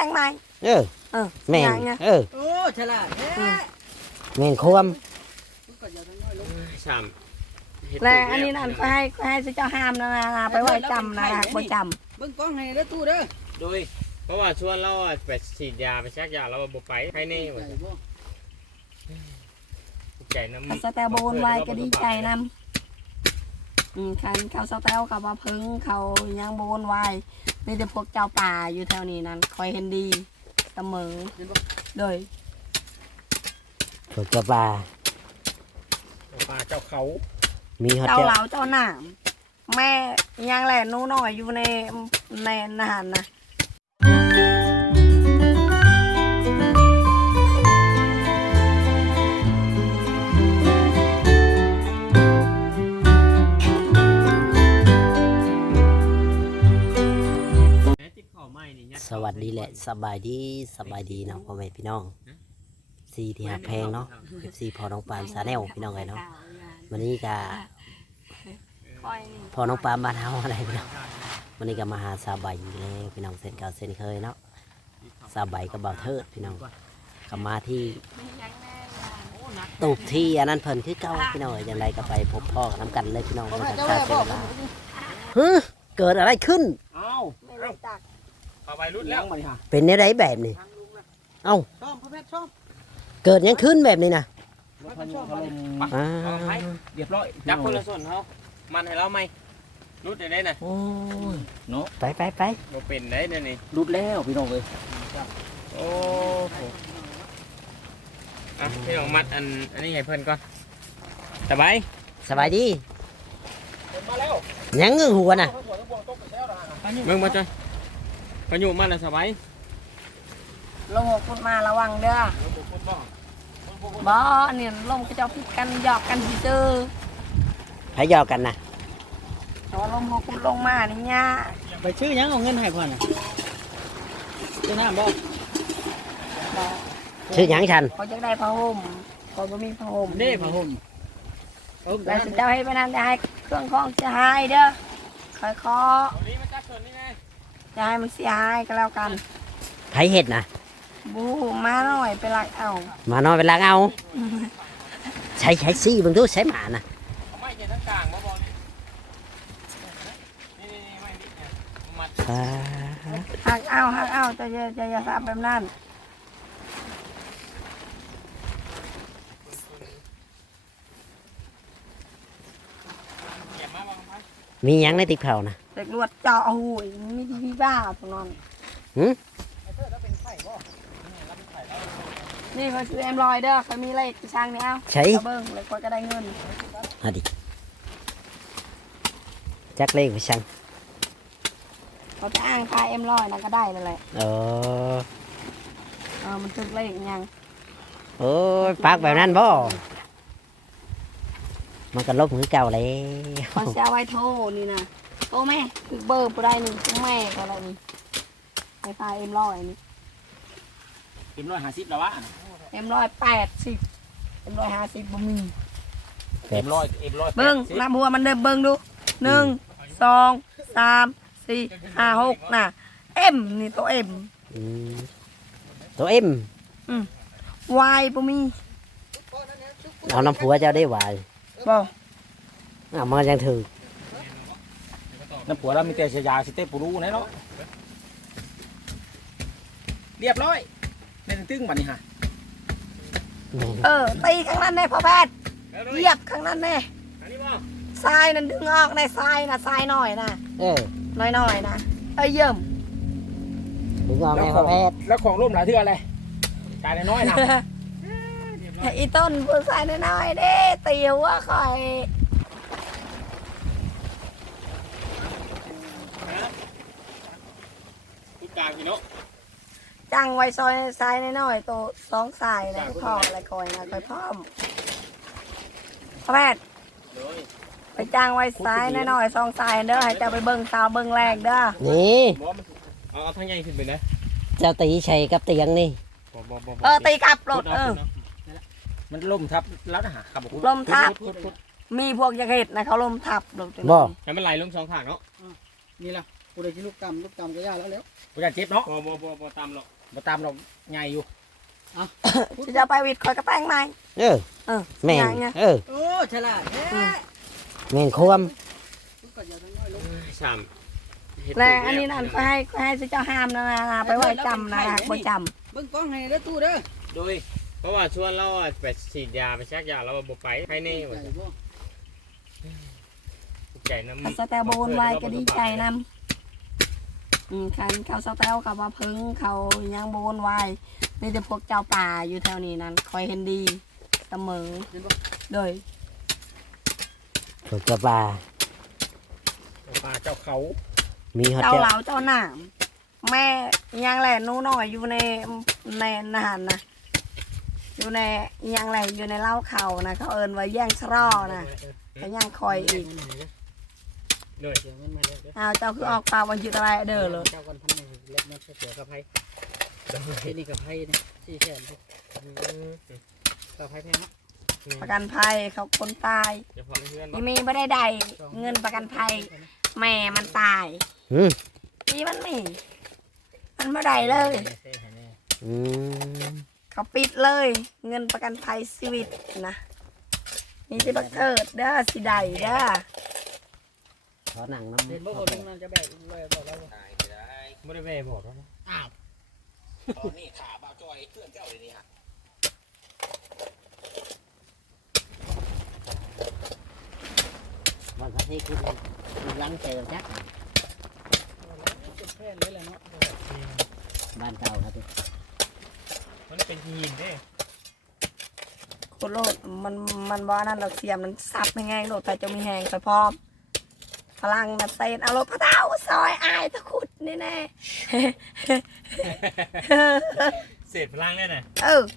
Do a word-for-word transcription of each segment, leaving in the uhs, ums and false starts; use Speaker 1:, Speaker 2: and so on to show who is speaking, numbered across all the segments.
Speaker 1: งไหม
Speaker 2: เออ
Speaker 1: เออ
Speaker 2: แม่นเออ
Speaker 3: โอ้ฉลาดแท้
Speaker 2: แม่นควม
Speaker 4: สาม
Speaker 1: และอันนี้นั่นก็ให้ก็ให้เจ้าห้ามนะนะไปไว้จำนะบ่จำ
Speaker 3: เบิ่งกล้องให้เด้อตู้เด้อ
Speaker 4: โดยเพราะว่าชวนเราไปฉีดยาไปชักยาเราบ่ไปให้แน่ว่าใจน้ำ
Speaker 1: เขาสแตลโบนไว้ก็ดีใจนำอืมคันเขาสแตลกับว่าพึ่งเขายังโบนไว้นี่แต่พวกเจ้าป่าอยู่แถวนี้นั่นคอยเห็นดีเสมอโดย
Speaker 2: ถูกกับปลา
Speaker 4: ปลาเจ้าเขา
Speaker 2: มีฮอต
Speaker 1: เจ้า
Speaker 2: เจ้า
Speaker 1: เหลาเจ้าหนามแม่ยังแหละนู้หน่อยอยู่ในในนานนะ
Speaker 2: สวัสดีแหละสบายดีสบายดีเนาะพ่อแม่พี่น้องซีที่หักแพงเนาะซีพอน้องปามซาแนลพี่น้องเลยเนาะวันนี้ก็พอน้องปามมาเท้าอะไรพี่น้องวันนี้ก็มาหาซาใบอีกแล้วพี่น้องเส้นเก่าเส้นเคยเนาะซาใบกับบ่าวเทิดพี่น้องก็มาที่ตูบที่อันนั้นเพิ่นคือเก่าพี่น้องอย่างไรก็ไปพบพ่อกับน้ำกันเลยพี่น้องมาจากชาติเวลาเฮ้ยเกิดอะไรขึ้น
Speaker 4: เอ้าปลาใบรุดแล้ว
Speaker 2: เป็นในไรแบบนี้เอ้า
Speaker 3: ชอบพ่อแพทย์ชอบ
Speaker 2: เกิดยังขึ้นแบบนี้นะ
Speaker 3: พ่อชอบมาเลย
Speaker 2: อ่า
Speaker 4: เรียบร้อยจับคนละส่วนเขามันให้เราไหมรุดได้ได้น่ะ
Speaker 2: โอ้ย
Speaker 3: เนาะ
Speaker 2: ไปไปไป
Speaker 4: บ่เป็นได้เดี๋ยวนี้
Speaker 3: รุดแล้วพี่น้องเลย
Speaker 4: โอ้โหอ่ะพี่น้องมัดอันอันนี้ให้เพื่อนก่อนสบาย
Speaker 2: สบายดี
Speaker 3: มาแล้ว
Speaker 2: ยังเงือหัวน่ะ
Speaker 4: เบิ่งมาจ้อยพายุมันน่ะสบาย
Speaker 1: ลงหกคนมาระวังเด้อบ่เนี่ยลมก็จะพิดกันหยอกกันเจอ
Speaker 2: ให้ยอกันนะ
Speaker 1: แต่ว่าลมหกคนลงมานี่ยา
Speaker 3: ไปชื่อยังเอาเงินให้พ่อน่ะชื่อน้ำบ่
Speaker 1: บ่
Speaker 2: ชื่อหยังฉัน
Speaker 1: เขาจะได้ผ้าห่มเขาบ่มีผ้าห่ม
Speaker 3: เด้ผ้าห่ม
Speaker 1: แล้วสิเจ้าให้ไปนั่นจะให้เครื่องของเสียหายเด้อคอยเคาะ
Speaker 4: เอานี้มาจับส่วนนี้ไง
Speaker 1: จะให้มันเสียหายก็แล้วกัน
Speaker 2: ไผเห็ดนะ
Speaker 1: บูมาหน่อยไปลักเอา
Speaker 2: มานอนเวลาเอาใช้ใช้ซี่เบางทุใช้หมานะ
Speaker 4: เอาไม้เจนทั้งกลางมาบอลนี่นี่นี่ไม่นี่เนี่ยมัด
Speaker 2: อ่า
Speaker 1: หักเอาหักเอาจะจะจะอย่าทำแบบนั้น
Speaker 4: เก็บมาบางพัน
Speaker 2: มีหยังในติ๊กเผานะ
Speaker 1: เด็กลวดเจาะหูยมีที่พี่บ้าตรงนั้นนี่เขาชื่อเอ็มลอยเด้อเขามีเลขช่างนี่เอา
Speaker 2: ใช้
Speaker 1: เอาเบิ้งเลยคนก็ได้เงิน
Speaker 2: อะดิจักเลขไปชัง
Speaker 1: เขาจะอ้างพายเอ็มลอยนั่นก็ได้เลยแหละ
Speaker 2: เออ
Speaker 1: เออมันถึกเลขยัง
Speaker 2: โอ้ยปากแบบนั้นบ่มันก็ลบมือเก่าเลย
Speaker 1: เขาจะเอาไว้โทรนี่นะโทรแม่ถึกเบอร์ผู้ใดหนึ่งถึงแม่ก็อะไรนี่ไอ้พายเอ็มลอยนี่
Speaker 3: เอ็มร้อยห้าสิบแล้ววะ
Speaker 1: เอ็มลอยแปดสิบเอ็มลอยห้าสิบบ่มี
Speaker 2: เป็
Speaker 3: เอ็
Speaker 2: ด
Speaker 3: มร้อยเอ็มร้อย
Speaker 1: เบิ้งน้ำบัวมันเดินเบิ้งดูหนึ่งสองสามสี่ห้าหกน่ะเอ็มนี่ตัวเอ็ม
Speaker 2: อืมตัวเอ็ม
Speaker 1: วายบ่มี
Speaker 2: เอาน้ำผัวเจ้าได้หวาย
Speaker 1: บ่
Speaker 2: อ่ะมันยังถือ
Speaker 3: น้ำผัวเรามีแต่เสียยาสิเต้ปูรูแน่เนาะเรียบร้อยเป็นตึ้งบัดนี้ฮะ
Speaker 1: เออตีข้างนั้นแน่พ่อแพทย์เหยียบข้างนั้นแน่
Speaker 4: อันนี้บ่
Speaker 1: ทรายนั่นดึงออกในทรายน่ะทรายหน่อยนะ
Speaker 2: เออ
Speaker 1: น้อยๆนะเอ้ยเยี่ยม
Speaker 2: ถึงเอา
Speaker 3: แล้
Speaker 2: ใน
Speaker 3: ว
Speaker 2: ป
Speaker 3: ขอ
Speaker 2: ระ
Speaker 3: ง
Speaker 2: เภท
Speaker 3: แล้วของร่วมหลายเทื่ออะไรกายน้อยๆนะ
Speaker 1: อีต้นผู้ชายน้อยๆเด้ตีหัวคอย
Speaker 4: ทุกกลางพี่เนาะ
Speaker 1: จังไว้ซอยทรายน้อยๆตัวสองสายนะพ่ออะไรคอยนะคอยพร้อมพ่อแพทย์
Speaker 4: โดย
Speaker 1: ไปจ้างไว้ซ้ายน้อยๆสองสายเด้อให้เจ้าไปเบิ่งสาวเบิ่งแรกเด้อ
Speaker 2: นี่
Speaker 4: บ่มันเอาเอาทางใหญ่ขึ้นไปเลย
Speaker 2: เจ้าตีชัยกับเตียงนี่
Speaker 4: บ่บ่บ่
Speaker 1: เออตีกลับรถเออ
Speaker 3: มันล่มทับแล้วนะฮะขับ
Speaker 1: ลมทับมีพวกยาเห็ดนะเขาลมทับรถ
Speaker 2: บ่
Speaker 4: ให้มันไหลลงสองข้างเนาะ
Speaker 3: นี่แหละผู้ใดที่ลูกกำลูกกำก็ยากแล้วแล้ว
Speaker 5: กูจะเจ็บเนาะ
Speaker 4: บ่บ่บ่บ่ตามหรอก
Speaker 5: มาตามเราใหญ่อยู่
Speaker 1: สิจะไปวิทย์คอยกระแป้งไหม
Speaker 2: เออ
Speaker 1: เออ
Speaker 2: แม่ง
Speaker 1: ไง
Speaker 2: เออ
Speaker 3: โอ้ฉลาดแท้
Speaker 2: แม่งควม
Speaker 3: ลูกก็อย่าทั้งน้อยลูก
Speaker 4: สามเฮ็ด
Speaker 1: แล้วอันนี้นั่นก็ให้ก็ให้สิเจ้าห้ามนะนะไปไว้จำนะบ่จ
Speaker 3: เบิ่งกล้องให้เด้อตู้เด้อ
Speaker 4: โดยเพราะว่าชวนเราอะไปฉีดยาไปชักยาเราบ่ไปใครแน่ว่า
Speaker 3: ใหญ่บ่
Speaker 4: ใจน้ำ
Speaker 1: ำคันสแตลโบนไว้ก็ดีใจนำอืมคันเขาสแตลเขาว่าเพิ่งเขายังโบนไว้มีแต่พวกเจ้าป่าอยู่แถวนี้นั่นคอยเห็นดีเสมอ
Speaker 3: เห็นบ่
Speaker 1: โดย
Speaker 2: ถูกจะปลา
Speaker 5: ปลาเจ้าเขา
Speaker 2: มีฮอต
Speaker 1: เจ้า
Speaker 2: เจ้า
Speaker 1: เหลาเจ้าหนามแม่ยังแหละหนูน้อยอยู่ในในนานนะอยู่ในยังแหละอยู่ในเล้าเขานะเขาเอินว่าแย่งชะรอนะก็ยังคอยอีก
Speaker 4: โดย
Speaker 3: เสียเงินมาแล้วเด้อ
Speaker 1: อ้าวเจ้าคือออกปากวันหยุดอะไรเด้อเลย
Speaker 3: เจ้ากันพันหนึ่งเล็กน้อยเสือกับไผที่นี่กับไผนะสี่แสนกับไผแพงเนาะ
Speaker 1: ประกันภัยเขาคนตาย
Speaker 4: เดี๋ยวพอเพื่อน
Speaker 1: นี่มีไม่ได้ใดเงินประกันภัยแม่มันตาย
Speaker 2: อืม
Speaker 1: นี่มันมีมันไม่ได้เลย
Speaker 2: อืม
Speaker 1: เขาปิดเลย เงินประกันภัยชีวิตนะนี่จะบักเกิดเด้อสิได้เด้อ
Speaker 2: ขอหนัง
Speaker 3: เห็น
Speaker 2: น้ำ
Speaker 3: บ่บ่ลุงนั่นจะแบกเลยบอกแล้วบ่
Speaker 4: ไม่ได้แม่บอกแล้วนะ
Speaker 3: อ้าว
Speaker 5: ตอนนี้ขาบ่าวจอยเพื่อนเจ้าเลยนี่ฮะ
Speaker 2: วันพระที่คุณคุณลังเจอจัก
Speaker 3: เป็นแพนเลยแหละเนาะ
Speaker 2: บ้านเก่าครับพี่
Speaker 4: มันเป็นทีนเด้
Speaker 1: โคตรโลดมันมันบ่นั่นเราเสียมมันซับไม่แห้งโลดแต่จะมีแห้งไปพร้อมพลังนะเต้นเอารถพระเท้าซอยอายตะขุดนี่แน่
Speaker 4: เศษพลังได้น่ะ
Speaker 1: เออ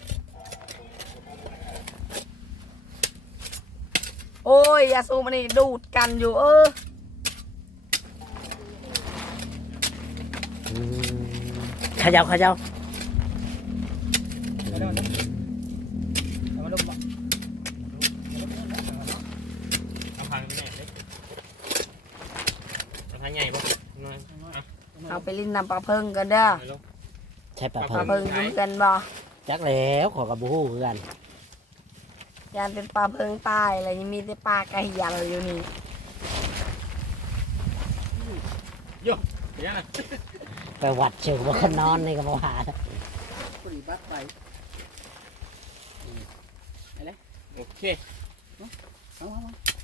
Speaker 1: โอ้ยยาสูบมันนี่ดูดกันอยู่เออ
Speaker 2: อืมเขย่าเขย่า
Speaker 3: เอามาลงบ่
Speaker 4: เอาพังไปแน่เด้เอาพังใหญ่บ่น้อย
Speaker 1: เอาไปลิ้นน้ำปลาเพิงกันเด้อ
Speaker 4: เอาลง
Speaker 2: ใช่ปะ
Speaker 1: ป
Speaker 2: เพิ่
Speaker 1: ลาม เพิงยุ่งกันบ่
Speaker 2: จักแล้วขอกระบูฮู้คือกัน
Speaker 1: ยานเป็นปลาเพิงตายอะไรยังมีแต่ปลากระเหียนอยู่นี่
Speaker 4: เดี๋ยวนะ
Speaker 2: ไปวัดเชิงว่าคนนอนในกระบอกหา
Speaker 3: ปรีบักไป
Speaker 4: โอเค
Speaker 3: เอาเอา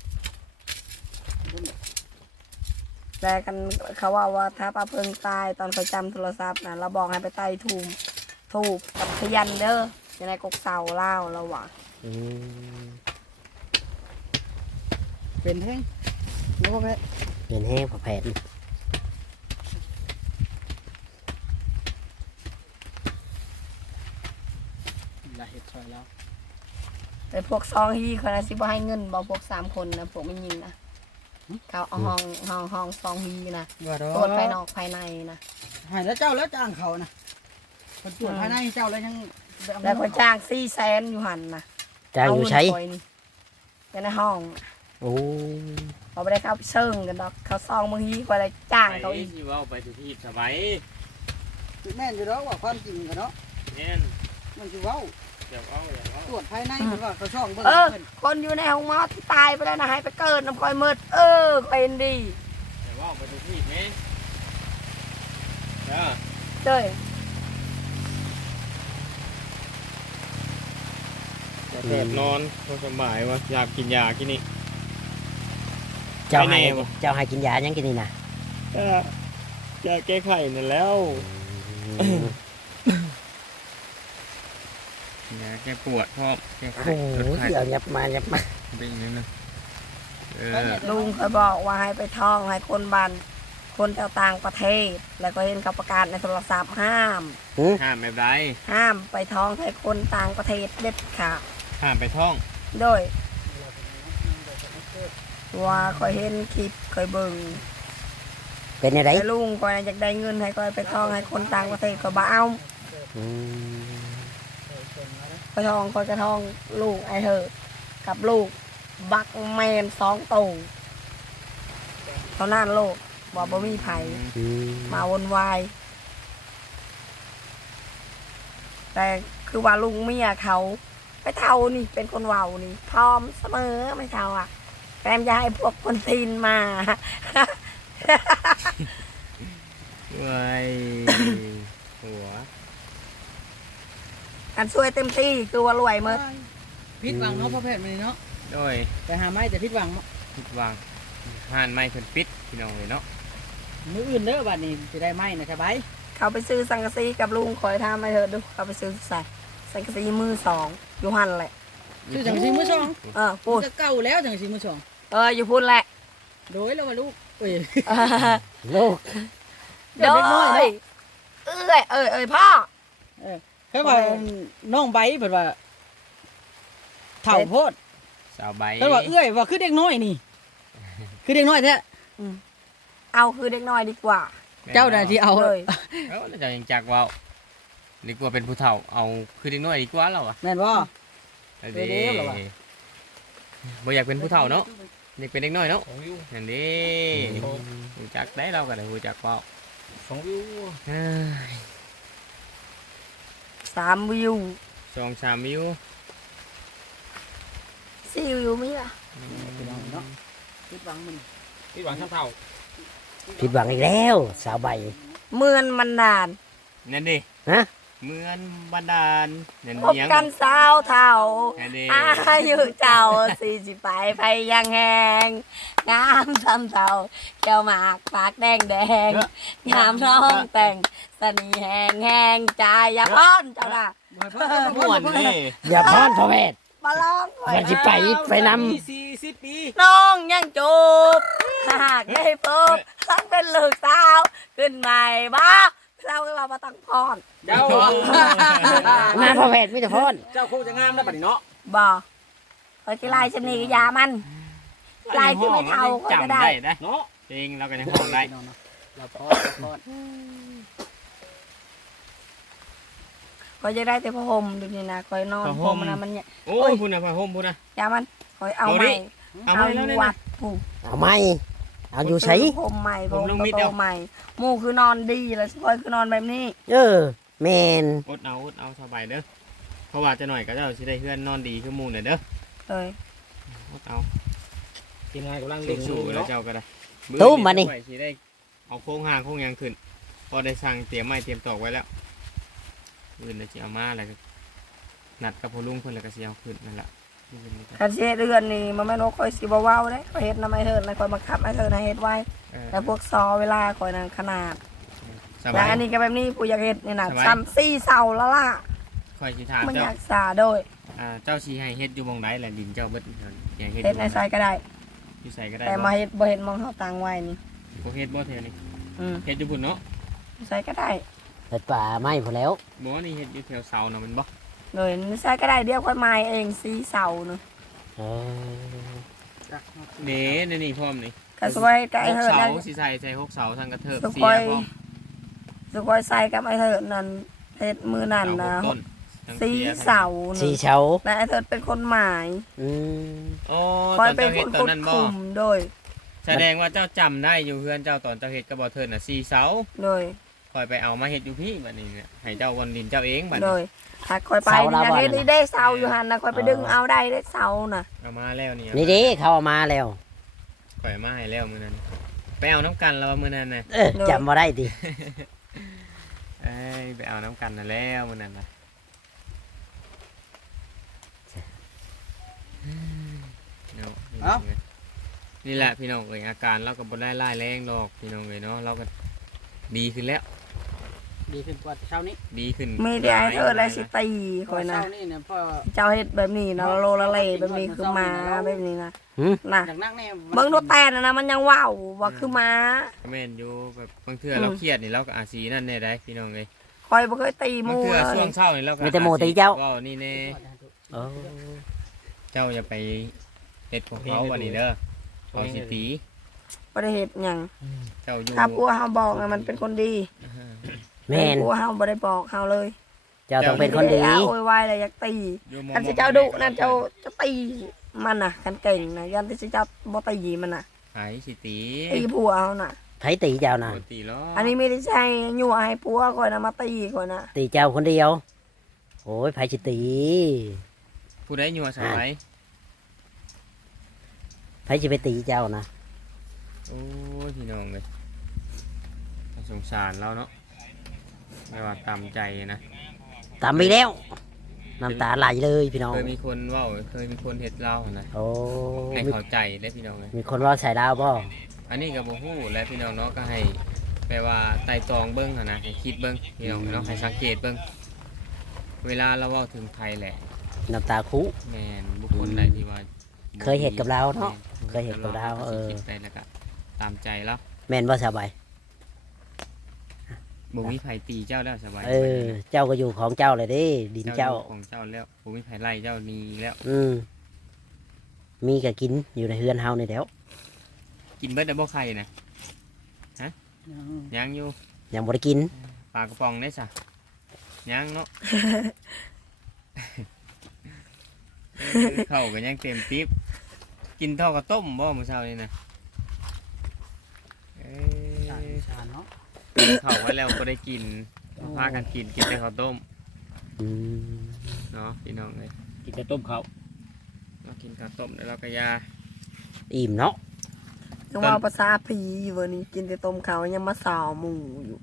Speaker 1: แต่กันเขาว่าว่าถ้าปลาเพิงตายตอนเขาจำโทรศัพท์นะเราบอกให้ไปไต่ถูมถูกกับขยันเด้อจะในกกเสาเล่าเราว่า
Speaker 2: อืม
Speaker 3: เป็นแห้งรู้บ่แม่
Speaker 2: เป็นแห้งผักแผด
Speaker 3: ละเห็ดซอยแล้ว
Speaker 1: แต่พวกซองฮีคนนะสิบ่ให้เงินบอกพวกสามคนนะพวกไม่ยิงนะเขาเอาห้องห้องห้องซองฮีนะ
Speaker 3: ว่าดอ
Speaker 1: ตรวจภายนอกภายในนะ
Speaker 3: หายแล้วเจ้าแล้วจ้างเขานะคนตรวจภายในเจ้าแล้วยัง
Speaker 1: แล้วก็จ้างสี่แสนอยู่หันนะ
Speaker 2: จ้างอยู่ใช้
Speaker 1: เาเงินปล่นี่อยู่ในห้อง
Speaker 2: โอ้
Speaker 1: เขาไม่ได้เข้าไปเชิงกันดอกเขาซองบางทีก็เลยจ้างเขาอีก
Speaker 4: ที่ว่าไปทุกที่สบาย
Speaker 3: แม่นอยู่แล้วว่าความจริงกันเนาะ
Speaker 4: แน่น
Speaker 3: มันสิเว้า
Speaker 4: เดี๋ยวเอาเดี๋ยวเอา
Speaker 3: ตรวจภายในมันว่าเขาช่องเบิ่ง
Speaker 1: เออ
Speaker 3: เพิ่น
Speaker 1: คนอยู่ในห้องหมอที่ตายไปแล้วนะให้ไปเกิดน้ำคอยมืดเออเป็นดี
Speaker 4: เดี๋ยวเอาไปทุกที่ไหมเออ
Speaker 1: เจ้ย
Speaker 4: แอบนอนก็สบายวะอยากกินยากินนี่
Speaker 2: เจ้าให้
Speaker 4: ไปไหนวะ
Speaker 2: เจ้าให้กินยายังกินนี่นะ
Speaker 4: ยาแก้ไขนั่นแล้วยาแก้ปวดพร้อมแก้ไข
Speaker 2: โอ้โห
Speaker 4: ลดไข้
Speaker 2: เดี๋ยวยับมายับมา
Speaker 4: เป็นอย่างนั้นนะเออ
Speaker 1: ลุงเคยบอกว่าให้ไปท่องให้คนบ้านคนแถวต่างประเทศ แล้วก็เห็นเขาประกาศในโทรศัพท์ห้าม
Speaker 4: ห้ามแบบไร
Speaker 1: ห้ามไปท้องให้คนต่างประเทศเด็ดขาด
Speaker 4: ห้ามไปท่อง
Speaker 1: โดยว่าคอยเห็นคลิปคอยเบิ่ง
Speaker 2: เป็นอะไร
Speaker 1: แต่ลุงคอยอยากได้เงินให้คอยไปท่องให้คนต่างประเทศก็บ่เอา
Speaker 2: อืม
Speaker 1: ไปท่องคอยกระท่องลูกไอเถอะกับลูกบักแมนสองตูเท่านั้นลูกว่าบ่มีไผ
Speaker 2: อืม
Speaker 1: มาวนวายแต่คือว่าลุงเมียเขาไปเท่านี่เป็นคนเว้านี่พร้อมเสมอไม่เท่าอ่ะแกมจะให้พวกคนตีนมา
Speaker 4: เว้ยหัว
Speaker 1: กันช่วยเต็มที่คือว่ารวยหมด
Speaker 3: พิษหวังเนาะพ่อแพทย์มื้อนี้เนาะ
Speaker 4: โดย
Speaker 3: ไปหาไม้แต่พิษหวังเนาะ
Speaker 4: ผิดหวังห่านไม้เพิ่นปิดพี่น้องเลยเนาะ
Speaker 3: มื้ออื่นเด้อบัดนี้สิได้ไม้นะสบาย
Speaker 1: เขาไปซื้อสังกะสีกับลุงคอยทำให้เธอดูเขาไปซื้อใส่สังกะสีมือสองอยู่หันแหละ
Speaker 3: ชื่อจังสิมื้อสอง
Speaker 1: เออพูด
Speaker 3: จะเก่าแล้วจังสิมื้อสอง
Speaker 1: เอออยู่พูดแหละ
Speaker 3: โดยแล้วว่าลูกเอ้ย
Speaker 1: เออ
Speaker 2: ลูก
Speaker 1: โดยเอ้ยเอ้ยเอ้ยพ่อ
Speaker 3: เพิ่นว่าน้องใบเพิ่นว่าเฒ่าโพด
Speaker 4: สาวใบ
Speaker 3: เพิ่นว่าเอื้อยว่าคือเด็กน้อยนี่ คือเด็กน้อยแท้
Speaker 1: เอาคือเด็กน้อยดีกว่า
Speaker 3: เจ้าน่ะที่เอา
Speaker 1: เลย
Speaker 4: เอ้าแล้วเจะยังจักเว้าดีกว่าเป็นผู้เฒ่าเอาคือเด็กน้อยดีกว่าเราอ่ะ
Speaker 3: แม่นบ่
Speaker 4: อัน
Speaker 3: เด้
Speaker 4: เด้
Speaker 3: อเหรอวะ
Speaker 4: บ่อยากเป็นผู้เฒ่าเนาะอยากเป็นเด็กน้อยเนาะ
Speaker 5: สองวิว
Speaker 4: อันเด้รู้จักได้เราก็ได้รู้จักเว้า
Speaker 5: สองวิว
Speaker 4: เอ้ย
Speaker 1: สามวิว
Speaker 4: สองสามวิว
Speaker 1: สี่วิวมั้ยล่ะ
Speaker 3: พี่น้องเนาะพิษหวังมัน
Speaker 5: พี่หวังช่างเท่า
Speaker 2: ผิดหวังอีกแล้วสาวใบ
Speaker 1: เมือนมันนาน
Speaker 4: นั่นดิ
Speaker 2: ฮะ
Speaker 4: เหมือนบันดาลนั่น
Speaker 1: พบ
Speaker 4: เนียง
Speaker 1: กันสาวเท่า
Speaker 4: นั่นดิ
Speaker 1: อายุเจ้าสี่สิบไปไปยังแหงงามซ้ำเท่าเขียวหมากปากแดงแดงงามน้องแต่งสนีแหงแหงใจอย่าพ้อนเจ้าน่ะ
Speaker 4: ม่วนนี่
Speaker 2: อย่าพอนพ่อแพทย์
Speaker 1: มาลองหน่อย
Speaker 2: มันสิไปไปน
Speaker 3: สี่สิบปี
Speaker 1: น้องยังจูบหากได้พบทั้งเป็นลูกสาวขึ้นใหม่บ้าเราก็มาตั้งพร
Speaker 5: เจ้า
Speaker 2: ำมาพ่อแพทย์มิตรพอน
Speaker 5: เจ้าคงจะงามนะบัดนี้เนาะ
Speaker 1: บ่เขาจะไล่ชนีกับยามันไล่ที่ไม่เท่าก็จะ
Speaker 4: จำ
Speaker 1: ได้
Speaker 4: ได้ได้
Speaker 5: เนาะ
Speaker 4: จริงเราก็ยังห้องได้
Speaker 3: เราพอดพอด
Speaker 1: เขาจะได้แต่พระห่มดูนี่นะคอยนอนพรมนะมันเนี่ย
Speaker 4: โอ้ยพูดนะพ่อห่มพูดนะ
Speaker 1: ยามันคอยเอา
Speaker 4: เอา
Speaker 1: ให
Speaker 4: ดิ
Speaker 1: ม่
Speaker 4: เอา
Speaker 1: เอา
Speaker 4: ไว้
Speaker 1: อ
Speaker 4: แล้ว
Speaker 1: ยู่
Speaker 4: เนี่ย
Speaker 1: วั
Speaker 4: นะ
Speaker 1: ดผูก
Speaker 2: เอาไหมเอาอยู่ใช้
Speaker 1: ผมใหม่ผ
Speaker 4: ผม
Speaker 1: ม
Speaker 4: ลงมิด
Speaker 1: โต
Speaker 4: เอา
Speaker 1: ใหม่หมู่คือนอนดีแล้วคอยคือนอนแบบนี้
Speaker 2: เออแมน
Speaker 4: อดเอาอดเอาสบายเด้อเพราะว่าจะหน่อยก็เจ้าสิได้เพื่อนนอนดีคือหมู่น่ะเด้อ
Speaker 1: เลย
Speaker 4: อดเอา
Speaker 5: ทีมงานกำลังเล่น
Speaker 4: สู้ๆแล้ว
Speaker 5: เนาะ
Speaker 4: เจ้าก็ได้
Speaker 2: ตุ้มมานี่
Speaker 4: ไว้สิได้เอาโค้งห่างโค้งหยังขึ้นพอได้สั่งเตรียมไม้เตรียมตอกไว้แล้วอื่นน่ะสิเอามาอะไรก็นัดกับพ่อลุงเพิ่นแล้วก็สิเอาขึ้นนั่นแหละมื้อนี้ก็
Speaker 1: การเช็ดเรือนนี่มันไม่รู้คอยสิบเว้าได้คอยเฮ็ดน้ำไม่เฮิร์นคอยบังคับไม่เฮิร์นให้เฮ็ดไว้
Speaker 4: เออ
Speaker 1: แต่พวกซอเวลาคอยนั้นขนาด
Speaker 4: ส
Speaker 1: แล้
Speaker 4: บายว
Speaker 1: อันนี้ก็แบบนี้ผู้อยากเฮ็ดนี่นะ
Speaker 4: สบาย
Speaker 1: ซ้ำซี่เสาแล้วล่ะ
Speaker 4: คอยสิถาม
Speaker 1: มันอ
Speaker 4: เจ้า
Speaker 1: ยากสาโดย
Speaker 4: อ่าเจ้าสิให้เฮ็ดอยู่หม่องใดแหละดินเจ้าเบิดอยากเฮ็ดอ
Speaker 1: เฮ็ด
Speaker 4: ยู่ห
Speaker 1: ใน
Speaker 4: ม้อง
Speaker 1: ไซ
Speaker 4: ใด
Speaker 1: ก็ได้
Speaker 4: อยู่ใส่ก็ได้
Speaker 1: แต่
Speaker 4: บ่
Speaker 1: มาเฮ็ดบ่เฮ็ดมองเขาตังไว้นี่
Speaker 4: บ่เฮ็ดบ่แถวนี้
Speaker 1: อืม
Speaker 4: เฮ็ดอยู่พุ่นเนาะ
Speaker 1: ไซก็ได้
Speaker 2: เปิดป่าไหมพอแล้ว
Speaker 4: บ่นี่เฮ็ดอยู่แถวเสาน่ะมันบ่
Speaker 1: เลยในไซก็ได้เดี๋ยวค่อยมาเองซีเสาเนาะ
Speaker 2: เออ
Speaker 4: เด้นี่นี่พร้อมนี่
Speaker 1: ก็สวยกับ
Speaker 4: ห
Speaker 1: ไอ้
Speaker 4: ก
Speaker 1: เฮิร์น
Speaker 4: เสา
Speaker 1: นั่น
Speaker 4: สิใส่ใส่หกเสาทางกระเทิบ
Speaker 1: สุ
Speaker 4: เสี
Speaker 1: กอย ย
Speaker 4: พร้อม
Speaker 1: สุกอยใส่กับไอ้เฮิร์นนั่นเฮ็ดมือนั่น
Speaker 4: เสาห
Speaker 1: นะ
Speaker 4: กต้นทาง
Speaker 1: ซี
Speaker 4: สีย
Speaker 1: เสา
Speaker 2: สี
Speaker 1: เนาะ
Speaker 2: เฉา
Speaker 1: และไอ้เฮิร์นเป็นคนหมาย
Speaker 2: อืม
Speaker 4: โอ้
Speaker 1: ค
Speaker 4: ต
Speaker 1: อ
Speaker 4: อย น
Speaker 1: เป็น
Speaker 4: เจ้า
Speaker 1: ค
Speaker 4: เฮ็ด
Speaker 1: น
Speaker 4: ตอ
Speaker 1: คุ
Speaker 4: น
Speaker 1: ด
Speaker 4: นั้นบ่
Speaker 1: คุมโดย
Speaker 4: แสดงว่าเจ้าจำได้อยู่เฮือนเจ้าตอนเจ้าเฮ็ดกับบ่เทินน่ะสี่เสา
Speaker 1: โดย
Speaker 4: คอยไปเอามาเฮ็ดอยู่พี่บัดนี้เนี่ยให้เจ้าวันดินเจ้าเองบัด
Speaker 1: โด
Speaker 4: นี้
Speaker 1: ยถ้าคอยไปนี่นะเฮ็ดได้เสาอยู่หั่นนะคอยไปดึงเอาได้ได้เสาน่ะ
Speaker 4: เอามาแล้วนี่
Speaker 2: นี่ดิเขาเอามาแล้ว
Speaker 4: คอยเอามาให้แล้วมื้อนั้นไปเอาน้ำกันแล้วมื้อนั้นน่ะ
Speaker 2: เออจำมาได้ดิ
Speaker 4: เอ้ยไปเอาน้ำกันน่ะแล้วมื้อนั้นน่ะเนาะนี่น้องเอ้ยนี่แหละพี่น้องเอ้ยอาการเราก็บ่ได้ร้ายแรงหรอกพี่น้องเอ้ยเนาะเราก็ดีขึ้นแล้ว
Speaker 3: ดีขึ้นกว่าเช้านี้
Speaker 4: ดีขึ้น
Speaker 1: มีแต่ไอ้เฮิร์นและสิตีคอยนะ
Speaker 3: เช้านี้เนี่ยพ่อ
Speaker 1: เจ้าเฮ็ดแบบนี้นะโลละเลแบบนี้คือหมาแบบนี้นะ
Speaker 2: หืม
Speaker 1: น่ะ
Speaker 3: อยากนั่งแน่
Speaker 1: เบิ่งดูแต่นะนะมันยังว้าวว่าคือหมา
Speaker 4: ก็แม่นอยู่แบบบางเทื่อ
Speaker 1: อืม
Speaker 4: เราเครียดนี่เราก็อาจสีนั่นแน่ได้พี่น้องเอ้ย
Speaker 1: คอยบ่เคยตีห
Speaker 4: บาง
Speaker 1: มู
Speaker 4: เทื่อ
Speaker 1: เล
Speaker 4: ช่วย งเช้านี่เราก็
Speaker 2: มีแต่หมู่ตีเจ้า
Speaker 4: ว้าวนี่แน่
Speaker 2: โอ้
Speaker 4: เจ้าอย่าไปเฮ็ดของเขาวันนี้เด้อเขาสิตี
Speaker 1: บ่ได้เฮ็ดหยัง
Speaker 4: เจ้าอยู่
Speaker 1: ถ้าผัวเฮาบอกนะมันเป็นคนดี
Speaker 2: แม่น
Speaker 1: ผัวเฮาบ่ได้บอกเฮาเลย
Speaker 2: เจ้าต้องเป็นคนดี
Speaker 1: โวยวายเลยอยากตี
Speaker 4: อยู่หม
Speaker 1: คันสิเจ้าดุนั่นเจ้าจะตีมันน่ะคันเก่งนะยันที่สิเจ้าบ่ตีมันน่ะ
Speaker 4: ไผสิตี
Speaker 1: ตีผัวเฮาน่ะ
Speaker 2: ไผตีเจ้านะ
Speaker 4: ปกติแล้ว
Speaker 1: อันนี้ไม่ได้ใช่ยั่วให้ผัวก่อนนะมาตีก่อนนะ
Speaker 2: ตีเจ้าคนเดียวโอ้ยไผสิตี
Speaker 4: ผู้ใดอยู่สบาย
Speaker 2: ไผสิไปตีเจ้านะ
Speaker 4: โอ้ยพี่น้องเลยสงสารเราเนาะไม่ว่าตามใจนะ
Speaker 2: ตามไปแล้วน้ำตาไหลเลยพี่น้อง
Speaker 4: เคยมีคนเว่าเคยมีคนเห็ดเรานะ
Speaker 2: โอ้
Speaker 4: ให้
Speaker 2: มี
Speaker 4: เข้าใจได้พี่น้องเลย
Speaker 2: มีคนว่าใส่ดาวบ่
Speaker 4: อันนี้กับโบฮู้และพี่น้องเนาะก็ให้แปลว่าไต่ตรองเบิ้งหั้นนะให้คิดเบิ้งพี่น้องเนาะให้สังเกตเบิ้งเวลาเราเว่าถึงไทยแหละ
Speaker 2: น้ำตาคุ
Speaker 4: แมนบุคคลใดที่ว่า
Speaker 2: เคยเห็นกับเราเนาะเคยเห็นกับเราเออ
Speaker 4: คิดไปแล้วก็ตามใจแล้ว
Speaker 2: แม่นว่าสบาย
Speaker 4: บ่มีไผตีเจ้าแล้วสบาย
Speaker 2: เออ เจ้าก็อยู่ของเจ้าเลยเดิดินเจ้า
Speaker 4: ของเจ้าแล้วบ่มีไผไล่เจ้านีแล้ว
Speaker 2: อืมมีก็กินอยู่ในเฮือนเฮานี่แหล้ว
Speaker 4: กินเบิดได้บ่ไข่นะยังอยู่
Speaker 2: ยังบ่ได้กิน
Speaker 4: ปลากระป๋องได้ซะยังเนาะ เข้าวก็ยังเต็มติ๊บกินเท่ากับต้มบ่มื้อเช้านี่นะเอ้
Speaker 3: ชาย ชาเนาะ
Speaker 4: เข้าวไว้แล้วก็ได้กินพากันกินกินแต่ข้าวต้ม
Speaker 2: อืม
Speaker 4: เนาะพี่น้องเอ้ย
Speaker 5: กินแต่ต้มเขา
Speaker 4: เรากินข้าวต้มแล้วเราก็ยา
Speaker 2: อิ่มเนาะ
Speaker 1: ยังว่าภาษาผีอยู่วันนี้กินแต่ต้มเขาวยังมาสาวหมูอยู่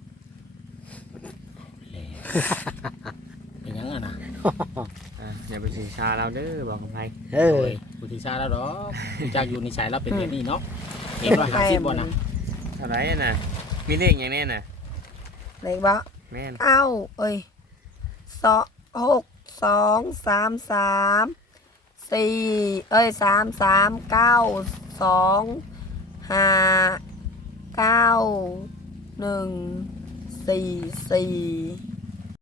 Speaker 5: เป็นหยังอ่ะนะ
Speaker 4: อ่ะอย่าไปสิชาเราเด้อบอกกับไผ
Speaker 2: เออ
Speaker 5: โอ้ยผู้ที่ชาแล้วดอกผู้จากอยู่ในสายเราเป็นแบบนี้เนาะเห็นว่าหาสิบบ่นะ
Speaker 4: เท่าไหร่น่ะมีเลขอย่างแน่น่ะ
Speaker 1: เลขบ่
Speaker 4: แม่น
Speaker 1: เอ้าเอ้ยสองหกสองสามสามสี่เอ้ยสามสามเก้าสองห้าเก้าหนึ่งสี่สี่